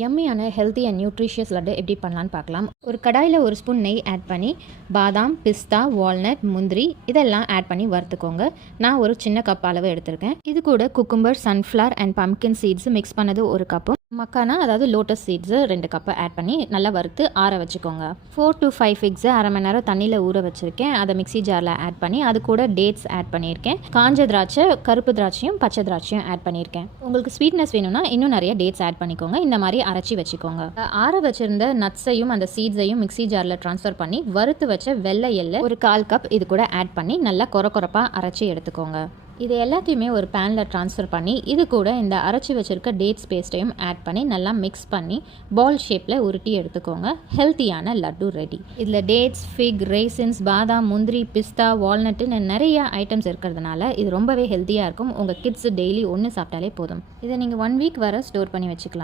யம்மியான healthy and nutritious laddu எப்படி பண்ணலான்னு பார்க்கலாம். ஒரு கடாயில் ஒரு ஸ்பூன் நெய் ஆட் பண்ணி பாதாம், பிஸ்தா, வால்நட், முந்திரி இதெல்லாம் ஆட் பண்ணி வறுத்துக்கோங்க. நான் ஒரு சின்ன கப் அளவு எடுத்திருக்கேன். இது கூட cucumber, sunflower and pumpkin seeds mix பண்ணது ஒரு கப்பு, மக்கானா அதாவது லோட்டஸ் சீட்ஸு 2 கப்பு ஆட் பண்ணி நல்லா வறுத்து ஆற வச்சுக்கோங்க. 4 to 5 ஃபிக்ஸு அரை மணி நேரம் தண்ணியில் ஊற வச்சுருக்கேன். அதை மிக்ஸி ஜாரில் ஆட் பண்ணி அது கூட டேட்ஸ் ஆட் பண்ணியிருக்கேன். காஞ்ச திராட்சை, கருப்பு திராட்சையும் பச்சை திராட்சையும் ஆட் பண்ணியிருக்கேன். உங்களுக்கு ஸ்வீட்னஸ் வேணும்னா இன்னும் நிறைய டேட்ஸ் ஆட் பண்ணிக்கோங்க. இந்த மாதிரி அரைச்சி வச்சுக்கோங்க. ஆற வச்சிருந்த நட்ஸையும் அந்த சீட்ஸையும் மிக்ஸி ஜாரில் ட்ரான்ஸ்ஃபர் பண்ணி வறுத்து வச்ச வெள்ளை எள்ளை ஒரு 1/4 கப் இது கூட ஆட் பண்ணி நல்லா கொரப்பாக அரைச்சி எடுத்துக்கோங்க. இது எல்லாத்தையுமே ஒரு பேனில் ட்ரான்ஸ்ஃபர் பண்ணி இது கூட இந்த அரைச்சி வச்சுருக்க டேட்ஸ் பேஸ்ட்டையும் ஆட் பண்ணி நல்லா மிக்ஸ் பண்ணி பால் ஷேப்பில் உருட்டி எடுத்துக்கோங்க. ஹெல்த்தியான லட்டு ரெடி. இதில் டேட்ஸ், ஃபிக், ரேசின்ஸ், பாதாம், முந்திரி, பிஸ்தா, வால்நட்டுன்னு நிறைய ஐட்டம்ஸ் இருக்கிறதுனால இது ரொம்பவே ஹெல்த்தியாக இருக்கும். உங்கள் கிட்ஸ் டெய்லி ஒன்று சாப்பிட்டாலே போதும். இதை நீங்கள் 1 வீக் வரை ஸ்டோர் பண்ணி வச்சுக்கலாம்.